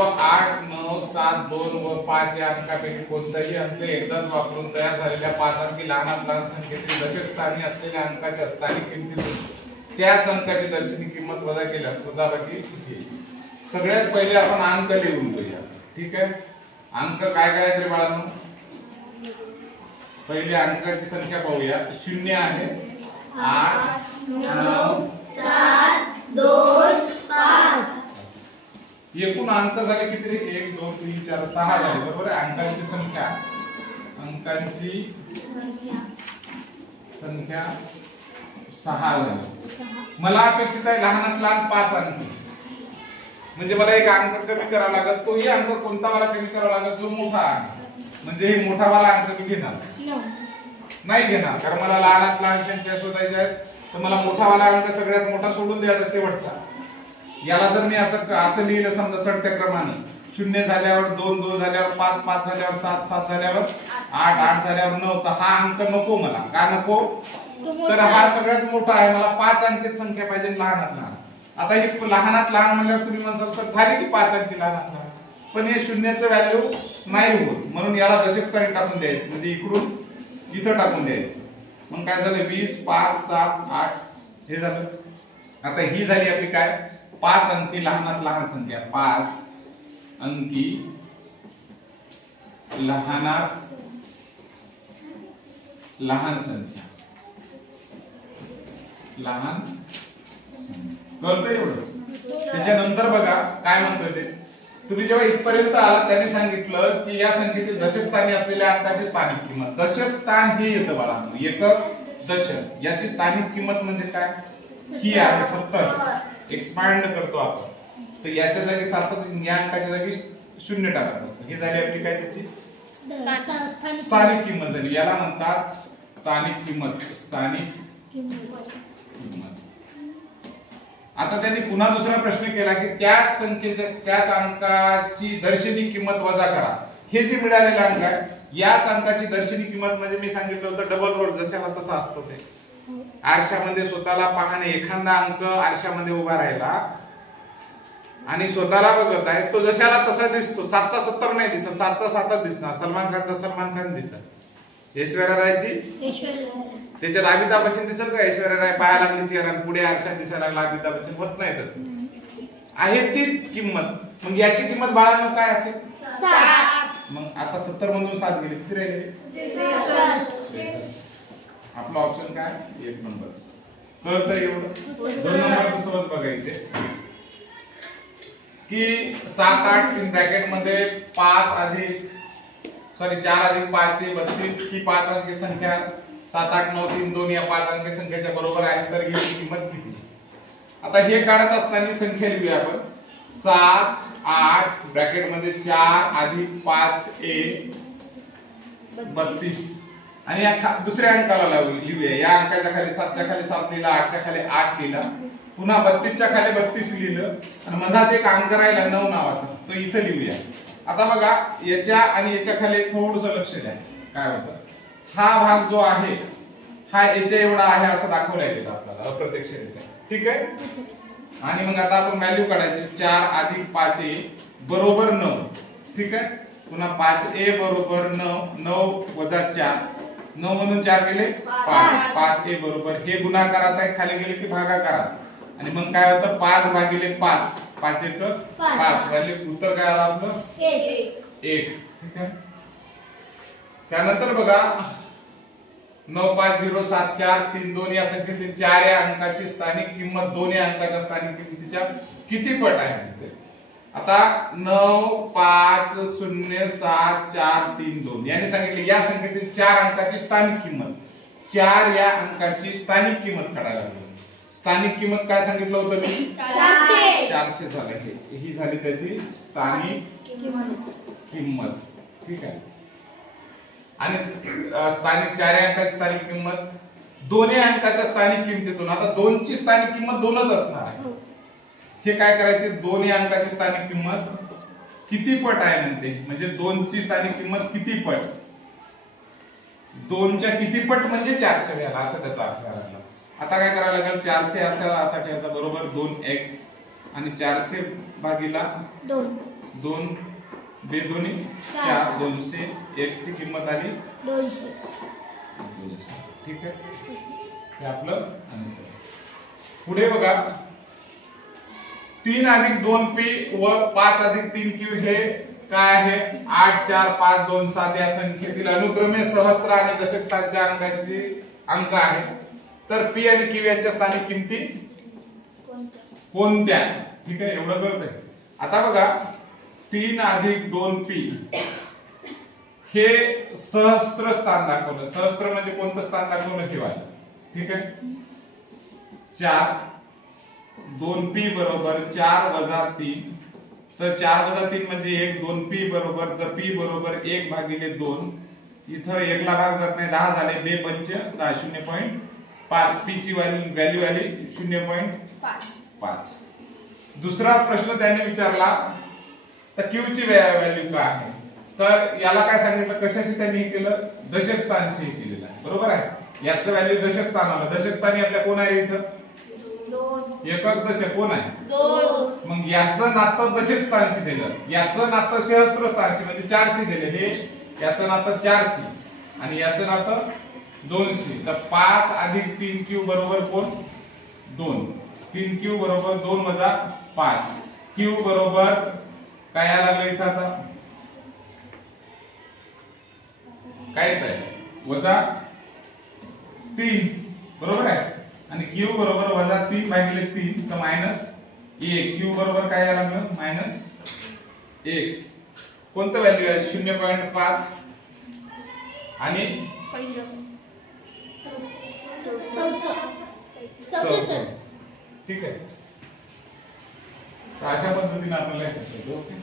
8, 9, 7, 2 व 5 या अंकापैकी कोणताही अंक एकदाच वापरून तयार झालेल्या 5 अंकी लहानात लहान संख्येतील दशक स्थानी असलेल्या अंकाच्या स्थानिक किमतीतून त्याच अंकाची दर्शनी किंमत वजा केल्यास वजाबाकी होईल. सगळ्यात पहिले आपण अंक लिहून घेऊया. ठीक आहे. अंक काय काय आहेत रे बाळांनो? पहिले अंकाची संख्या पाहूया. 0 आहे, 8, 9, 7, 2, 5. एकूण अंक झाले किती रे? 1, 2, 3, 4, 6 झाले. बरोबर आहे. अंकांची संख्या 6 झाली. मला अपेक्षित आहे लहानात लहान 5 अंक. म्हणजे मला एक अंक कमी करावा लागेल. तोही अंक कोणता मला कमी करावा लागेल? जो मोठा आहे. म्हणजे हे मोठा वाला अंक मी घेणार नाही घेणार, कारण मला लहानात लहान संख्या शोधायच्या आहेत. तर मला मोठा वाला अंक सगळ्यात मोठा सोडून द्यायचा शेवटचा. याला जर मी असं लिहिलं समजा चढत्या क्रमाने, 0 झाल्यावर 2, 2 झाल्यावर 5, 5 झाल्यावर 7, 7 झाल्यावर 8, 8 झाल्यावर 9, तर हा अंक नको मला. का नको? तर हा सगळ्यात मोठा आहे. मला 5 अंकी संख्या पाहिजे लहानात लहान. आता ही लहानात लहान म्हणल्यावर तुम्ही म्हणसाल सर झाली की 5 अंकी लहानात लहान, पण हे शून्याचं व्हॅल्यू नाही होत. म्हणून याला दशक स्थानी टाकून द्यायचं. म्हणजे इकडून इथं टाकून द्यायचं. मग काय झालं? 20, 5, 7, 8 हे झालं. आता ही झाली आपली काय? 5 अंकी लहानात लहान संख्या. 5 अंकी लहानात लहान संख्या. लहान कळतंय एवढं? त्याच्यानंतर बघा काय म्हणतोय ते. तुम्ही जेव्हा इथपर्यंत आला त्यांनी सांगितलं की या संख्येतील दशक स्थानी असलेल्या अंकाची स्थानिक किंमत. दशक स्थान हे येतं बाळा. एकक, दशक याची स्थानिक किंमत म्हणजे काय? ही आहे 70. एक्सपांड करतो आपण. तर याच्या जागी 7च, या अंकाच्या जागी 0 टाकत असतो. ही झाली आपली काय? त्याची स्थानिक किंमत झाली. याला म्हणतात स्थानिक किंमत. स्थानिक किंमत. आता त्यांनी पुन्हा दुसरा प्रश्न केला की त्याच संख्येच्या त्याच अंकाची दर्शनी किंमत वजा करा. हे जे मिळालेलं अंक आहे याच अंकाची दर्शनी किंमत म्हणजे मी सांगितलं होतं डबल रोल जशाला तसा असतो ते. आरशामध्ये स्वतःला पाहणे. एखादा अंक आरशामध्ये उभा राहिला आणि स्वतःला बघत आहे, तो जशाला तसा दिसतो. 7चा 70 नाही दिसत, 7चा 7च दिसणार. सलमान खानचा सलमान खान दिसत. ऐश्वर्या रायची त्याच्यात अमिताभ बच्चन दिसेल का? ऐश्वर्या राय पाया लागली चेहरा पुढे आरशात दिसायला लागला अमिताभ बच्चन. होत नाही तसं. आहे ती किंमत. मग याची किंमत बाळांनो काय असेल? 7. मग आता 70 मधून 7 गेले, किती राहिले? 63. आपला ऑप्शन काय? 1 नंबर. कळतं एवढं? 2 नंबर सोबत बघायचे की 7, 8 इन ब्रॅकेट मध्ये 4 अधिक 5 हे 32. ही 5 अंकी संख्या 7, 8, 9, 3, 2 या 5 अंकी संख्येच्या बरोबर आहे. तर याची किंमत किती? आता हे काढत असताना संख्या लिहूया आपण. 7, 8 ब्रॅकेट मध्ये 4 अधिक 5 हे 32. आणि या दुसऱ्या अंकाला लिहूया. या अंकाच्या खाली 7च्या खाली 7 लिहिला, 8च्या खाली 8 लिहिला, पुन्हा 32च्या खाली 32 लिहिलं आणि मधात एक अंक राहिला 9 नावाचा, तो इथं लिहूया. आता बघा याच्या आणि याच्या खाली थोडंसं लक्ष द्या. काय होतं? हा भाग जो आहे हा याच्या एवढा आहे असं दाखवलंय गेलं आपल्याला अप्रत्यक्षरित्या. ठीक आहे. आणि मग आता आपण व्हॅल्यू काढायची. 4 अधिक 5a बरोबर 9. ठीक आहे. पुन्हा 5a बरोबर 9, 9 वजा 4, 9 मधून 4 गेले 5, 5a बरोबर. हे गुणाकारात आहे, खाली गेले की भागाकारात. आणि मग काय होतं? 5 भागिले 5, 5 1 5. व्हॅल्यू उत्तर काय आलं आपलं? 1. ठीक आहे. त्यानंतर बघा 9, 5, 0, 7, 4, 3, 2 या संख्येतील 4 या अंकाची स्थानिक किंमत 2 या अंकाच्या स्थानिक किमतीच्या किती पट आहे? आता 9, 5, 0, 7, 4, 3, 2 याने सांगितले या संख्येतील 4 अंकाची स्थानिक किंमत. 4 या अंकाची स्थानिक किंमत काढायला लागली. स्थानिक किंमत काय सांगितलं होतं मी? 400 झालं. ही झाली त्याची स्थानिक किंमत. ठीक आहे. आणि स्थानिक 4 अंकाची स्थानिक किंमत 2 अंकाच्या स्थानिक किमतीतून. आता 2 ची स्थानिक किंमत 2च असणार आहे. हे काय करायचे? 2 अंकाची स्थानिक किंमत किती पट आहे म्हणते. म्हणजे 2 ची स्थानिक किंमत किती पट? 2च्या किती पट म्हणजे 400 वेळा असं त्याचा अर्थ करायला. आता काय करायला लागेल? 400 असा ठेवायचा बरोबर 2x आणि 400 भागीला 2 बेदोनी 4 200 x ची किंमत आली 200. ठीक आहे हे आपलं आन्सर. पुढे बघा 3 + 2p व 5 + 3q हे काय आहे 8 4 5 2 7 या संख्येतील अनुक्रमे सहस्त्र आणि दशक स्थानच्या अंकांचे अंक आहेत. तर p आणि q यांच्या स्थानिक किमती कोणत्या. ठीक आहे एवढं कळतंय. आता बघा 3 + 2p हे सहस्त्र स्थान दाखवलं. सहस्त्र म्हणजे कोणतं स्थान दाखवलं हे वाला. ठीक आहे 4 2p बरोबर 4 - 3 तर 4 - 3 म्हणजे 1 2p बरोबर तर p बरोबर 1/2 इथं 1 ला भाग जात नाही 10 झाले 2 पंच 10 0.5 p ची व्हॅल्यू आली 0.5. दुसरा प्रश्न त्याने विचारला तर q ची व्हॅल्यू काय आहे. तर याला काय सांगितलं कशाशी त्यांनी हे केलं दशक स्थानशी हे केलेलं आहे. बरोबर आहे याचं व्हॅल्यू दशक स्थान आलं. दशक स्थानी आपल्या कोण आहे इथं 2 एकक दशक कोण आहे 2. मग याचं नातं दशक स्थानशी दिलं याचं नातं सहस्त्र स्थानशी म्हणजे 4शी दिलं. हे याचं नातं 4शी आणि याचं नातं 2शी. तर 5 + 3q बरोबर कोण 2 3q बरोबर 2 - 5 q बरोबर काय यायला लागलं इथं आता काय येत आहे -3 बरोबर आहे आणि q बरोबर -3/3 तर -1 q बरोबर काय यायला लागलं -1. कोणतं व्हॅल्यू आहे 0.5 आणि चौथं. ठीक आहे. तर अशा पद्धतीने आपल्याला हे करायचं. ओके.